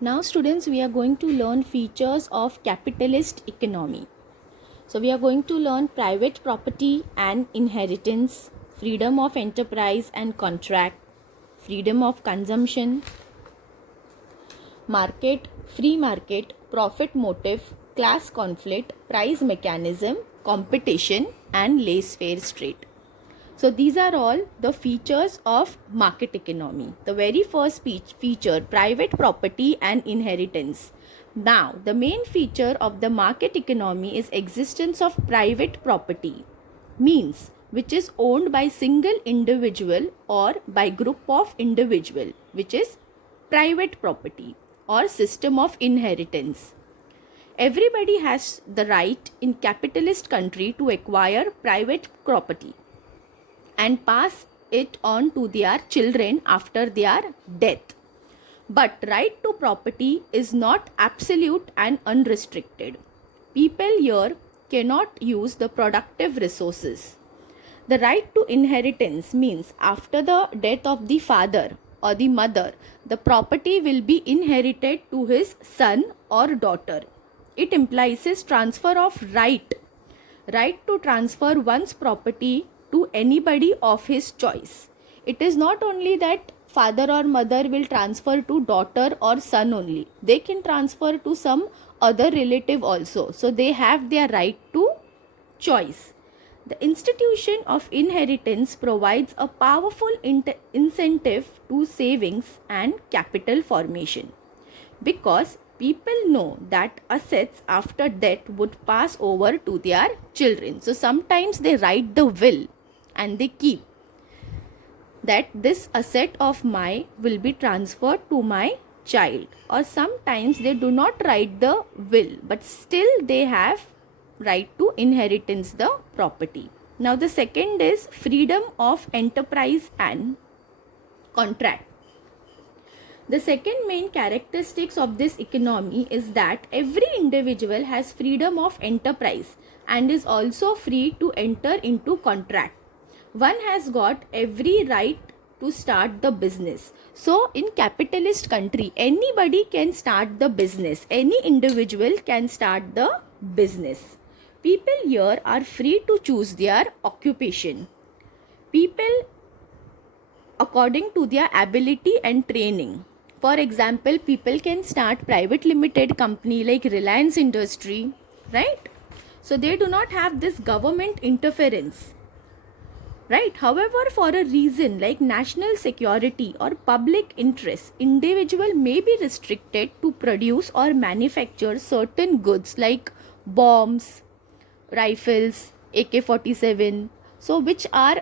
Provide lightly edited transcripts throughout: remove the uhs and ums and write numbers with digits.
Now students, we are going to learn features of capitalist economy. So we are going to learn private property and inheritance, freedom of enterprise and contract, freedom of consumption, market, free market, profit motive, class conflict, price mechanism, competition and laissez-faire trade. So these are all the features of market economy. The very first feature, private property and inheritance. Now, the main feature of the market economy is existence of private property, means which is owned by single individual or by group of individual, which is private property or system of inheritance. Everybody has the right in capitalist country to acquire private property and pass it on to their children after their death. But right to property is not absolute and unrestricted. People here cannot use the productive resources. The right to inheritance means after the death of the father or the mother, the property will be inherited to his son or daughter. It implies his transfer of right to transfer one's property to anybody of his choice. It is not only that father or mother will transfer to daughter or son only. They can transfer to some other relative also. So they have their right to choice. The institution of inheritance provides a powerful incentive to savings and capital formation, because people know that assets after death would pass over to their children. So sometimes they write the will and they keep that this asset of mine will be transferred to my child, or sometimes they do not write the will but still they have right to inheritance the property. Now the second is freedom of enterprise and contract. The second main characteristics of this economy is that every individual has freedom of enterprise and is also free to enter into contract. One has got every right to start the business. So in capitalist country, anybody can start the business. Any individual can start the business. People here are free to choose their occupation. People according to their ability and training. For example, people can start private limited company like Reliance Industry, right? So they do not have this government interference, right? However, for a reason like national security or public interest, individual may be restricted to produce or manufacture certain goods like bombs, rifles, AK-47, so which are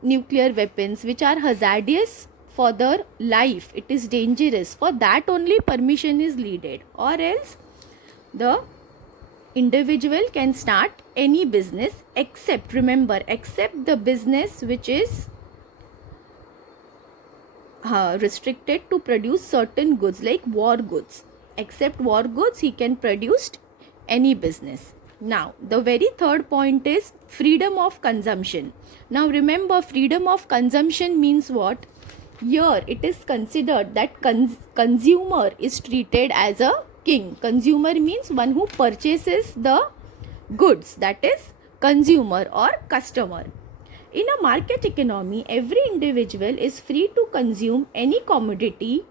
nuclear weapons, which are hazardous for their life. It is dangerous. For that only permission is needed, or else the individual can start any business except, remember, except the business which is restricted to produce certain goods like war goods. Except war goods, he can produce any business. Now the very third point is freedom of consumption. Now remember, freedom of consumption means what? Here it is considered that consumer is treated as a king. Consumer means one who purchases the goods, that is consumer or customer. In a market economy, every individual is free to consume any commodity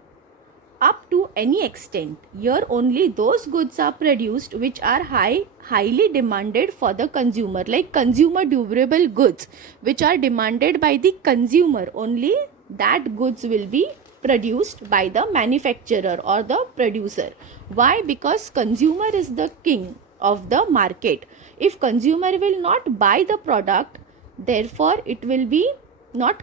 up to any extent. Here only those goods are produced which are highly demanded for the consumer, like consumer durable goods which are demanded by the consumer. Only that goods will be produced by the manufacturer or the producer. Why? Because consumer is the king of the market. If consumer will not buy the product, therefore it will be not